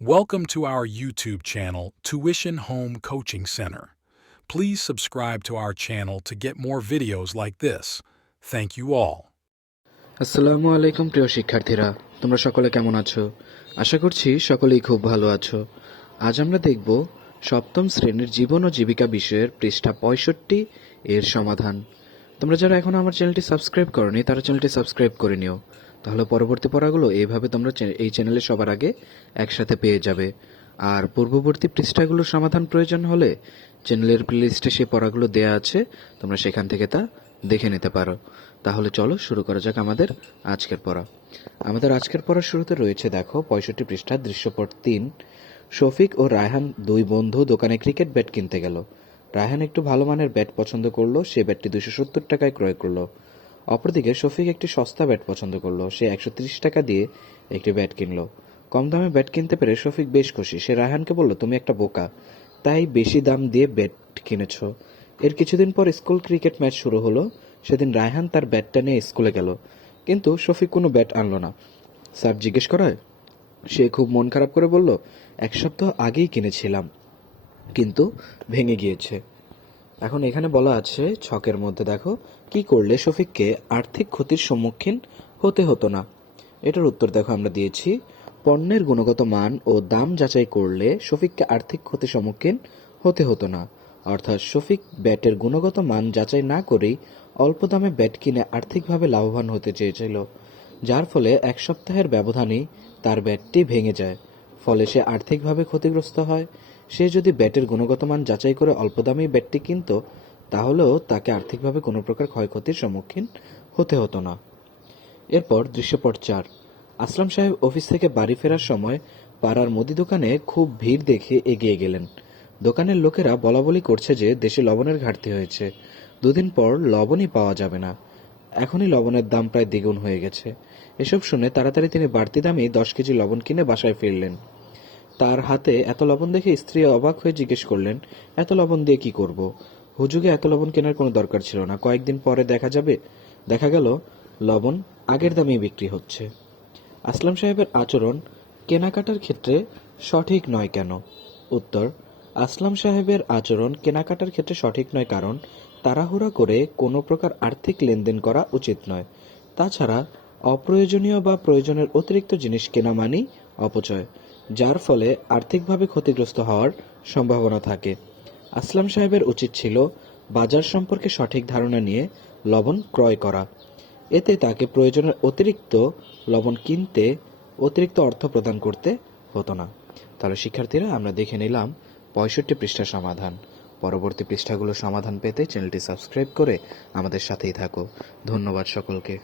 Welcome to our YouTube channel, Tuition Home Coaching Center. Please subscribe to our channel to get more videos like this. Thank you all. আসসালামু আলাইকুম প্রিয় শিক্ষার্থীরা তোমরা সকলে কেমন আছো আশা করছি সকলেই খুব ভালো আছো আজ আমরা দেখব সপ্তম শ্রেণির জীবন ও জীবিকা বিষয়ের পৃষ্ঠা পঁয়ষট্টি এর সমাধান তোমরা যারা এখনও আমার চ্যানেলটি সাবস্ক্রাইব করনি তারা চ্যানেলটি সাবস্ক্রাইব করে নিও তাহলে পরবর্তী পড়াগুলো এইভাবে তোমরা এই চ্যানেলে সবার আগে একসাথে পেয়ে যাবে। আর পূর্ববর্তী পৃষ্ঠাগুলোর সমাধান প্রয়োজন হলে চ্যানেলের প্লেলিস্টে সেই পড়াগুলো দেয়া আছে, তোমরা সেখান থেকে তা দেখে নিতে পারো। তাহলে চলো শুরু করা যাক আমাদের আজকের পড়া। আমাদের আজকের পড়ার শুরুতে রয়েছে দেখো পঁয়ষট্টি পৃষ্ঠা, দৃশ্যপট তিন। শফিক ও রায়হান দুই বন্ধু দোকানে ক্রিকেট ব্যাট কিনতে গেল। রায়হান একটু ভালো মানের ব্যাট পছন্দ করল, সে ব্যাটটি দুশো সত্তর টাকায় ক্রয় করল। অপরদিকে শফিক একটি সস্তা ব্যাট পছন্দ করল। সে একশো টাকা দিয়ে একটি ব্যাট কিনলো। কম দামে ব্যাট কিনতে পেরে শফিক বেশ খুশি। সে রায়হানকে বলল, তুমি একটা বোকা। তাই বেশি দাম দিয়ে ব্যাট কিনেছ। এর কিছুদিন পর স্কুল ক্রিকেট ম্যাচ শুরু হলো। সেদিন রায়হান তার ব্যাটটা নিয়ে স্কুলে গেল। কিন্তু শফিক কোনো ব্যাট আনলো না। স্যার জিজ্ঞেস করায়? সে খুব মন খারাপ করে বলল, এক সপ্তাহ আগেই কিনেছিলাম। কিন্তু ভেঙে গিয়েছে। এখন এখানে বলা আছে, ছকের মধ্যে দেখো, কি করলে শফিককে আর্থিক ক্ষতির সম্মুখীন হতে হতো না? এটার উত্তর দেখো আমরা দিয়েছি, পণ্যের গুণগত মান ও দাম যাচাই করলে শফিককে আর্থিক ক্ষতির সম্মুখীন হতে হতো না। অর্থাৎ শফিক ব্যাটের গুণগত মান যাচাই না করেই অল্প দামে ব্যাট কিনে আর্থিকভাবে লাভবান হতে চেয়েছিল, যার ফলে এক সপ্তাহের ব্যবধানেই তার ব্যাটটি ভেঙে যায়। ফলে সে আর্থিকভাবে ক্ষতিগ্রস্ত হয় সে যদি ব্যাটের গুণগত মান যাচাই করে অল্প দামেই ব্যাটটি কিনতো, তাহলেও তাকে আর্থিকভাবে কোনো প্রকার ক্ষয়ক্ষতির সম্মুখীন হতে হতো না। এরপর দৃশ্যপট চার। আসলাম সাহেব অফিস থেকে বাড়ি ফেরার সময় পাড়ার মুদি দোকানে খুব ভিড় দেখে এগিয়ে গেলেন। দোকানের লোকেরা বলাবলি করছে যে দেশে লবণের ঘাটতি হয়েছে। দুদিন পর লবণই পাওয়া যাবে না। এখনই লবণের দাম প্রায় দ্বিগুণ হয়ে গেছে। এসব শুনে তাড়াতাড়ি তিনি বাড়তি দামে দশ কেজি লবণ কিনে বাসায় ফিরলেন। তার হাতে এত লবণ দেখে স্ত্রী অবাক হয়ে জিজ্ঞেস করলেন, এত লবণ দিয়ে কি করব? হুজুগে এত লবণ কেনার কোনো দরকার ছিল না। কয়েকদিন পরে দেখা যাবে। দেখা গেল, লবণ আগের দামেই বিক্রি হচ্ছে। আসলাম সাহেবের আচরণ কেনাকাটার ক্ষেত্রে সঠিক নয় কেন? উত্তর, আসলাম সাহেবের আচরণ কেনাকাটার ক্ষেত্রে সঠিক নয় কারণ তাড়াহুড়া করে কোনো প্রকার আর্থিক লেনদেন করা উচিত নয়। তাছাড়া অপ্রয়োজনীয় বা প্রয়োজনের অতিরিক্ত জিনিস কেনা মানেই অপচয়। যার ফলে আর্থিকভাবে ক্ষতিগ্রস্ত হওয়ার সম্ভাবনা থাকে। আসলাম সাহেবের উচিত ছিল বাজার সম্পর্কে সঠিক ধারণা নিয়ে লবণ ক্রয় করা। এতে তাকে প্রয়োজনের অতিরিক্ত লবণ কিনতে অতিরিক্ত অর্থ প্রদান করতে হতো না। তাহলে শিক্ষার্থীরা, আমরা দেখে নিলাম পঁয়ষট্টি পৃষ্ঠার সমাধান। পরবর্তী পৃষ্ঠাগুলোর সমাধান পেতে চ্যানেলটি সাবস্ক্রাইব করে আমাদের সাথেই থাকো। ধন্যবাদ সকলকে।